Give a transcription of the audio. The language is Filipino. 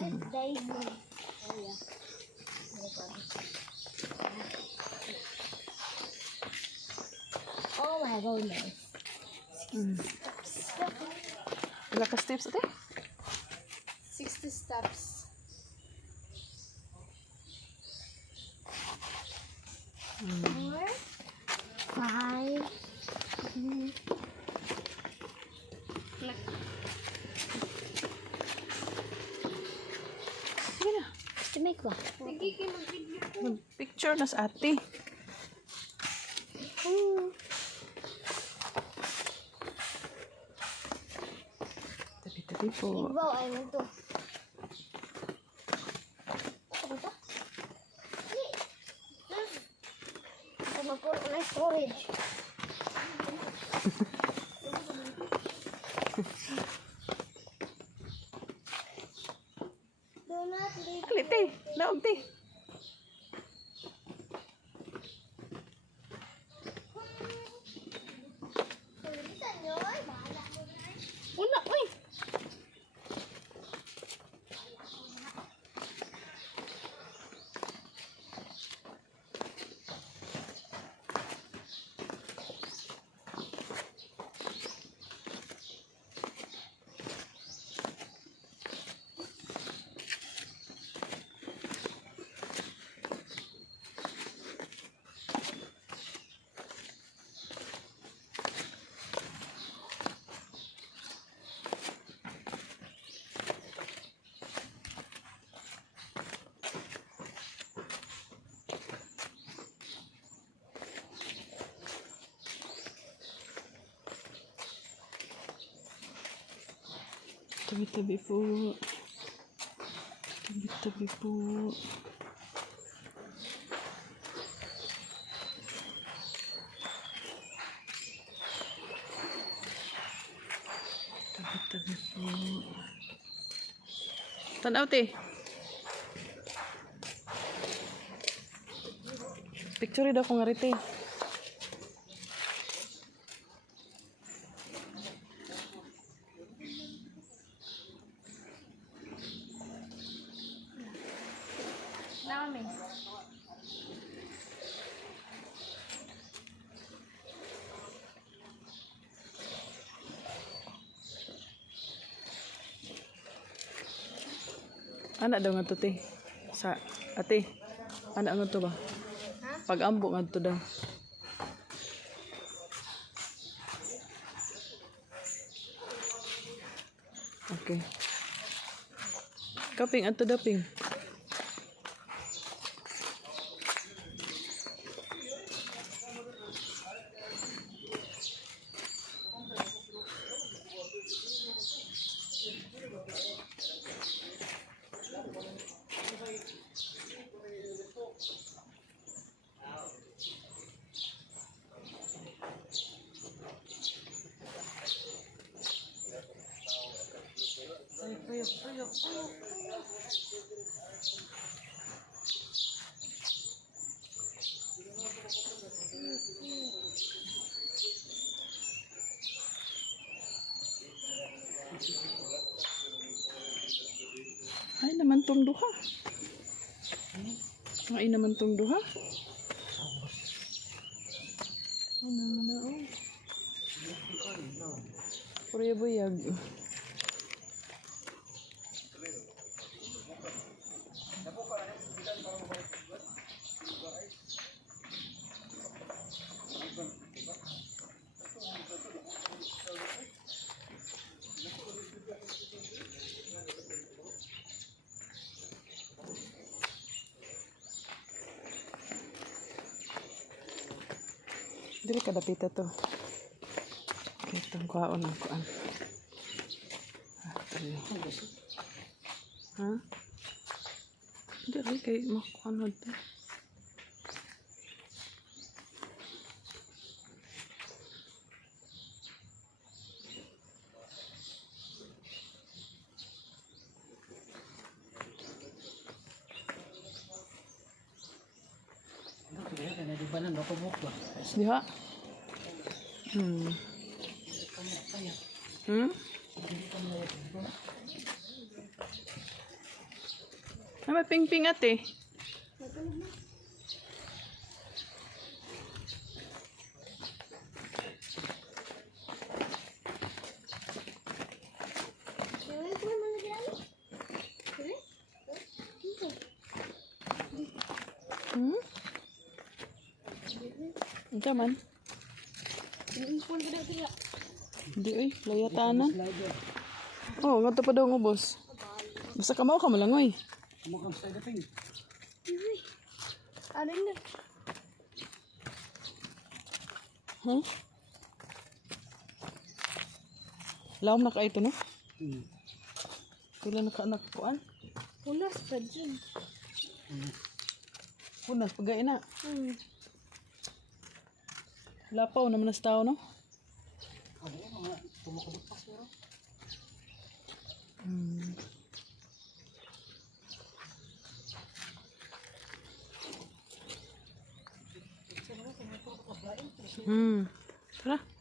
Oh my goodness. Ilang ka steps ate? 60 steps. Four, 5. Sige na. Estimate ko. Mag-picture na sa ate. Tabi-tabi po. Wow, ay mo to. Ano to? Ito magpuno na storage. Do not leave. Kali te. Naog te. Kulitan nyo, ay. Bahala mo na. Una, uy. Tabi-tabi po. Tabi-tabi po. Tabi-tabi po. Tanaw te. Picture daw ko nga rite. Namin. Anak daw nga to te. Sa ate. Anak nga to ba? Pag-ambo nga to daw. Okay. Kaping ato daw ping. Ay naman tong duha. Ay naman tong duha. Ano na oh. Puri buyag. Dili ka dapita to. Itong kuhaon ang kuhaan. Ha? Dili kay makuhaan to. Diha? Ay, may ping-ping ate. Matulog na. Swimming pool man lagi ano? Sige? Dito. Hmm? Ito man. Swimming pool ka na sila. Hindi oy, layatanan. Oh, nga pa daw ng ubos. Basta kamaw ka malangoy. Uy. Ano na? Huh? Lawom na ka ito, no? Kailan naka-anak ko, Punas pa dyan. Punas, pagkain na. Hmm. Lapaw naman na sa tao, no? Tara.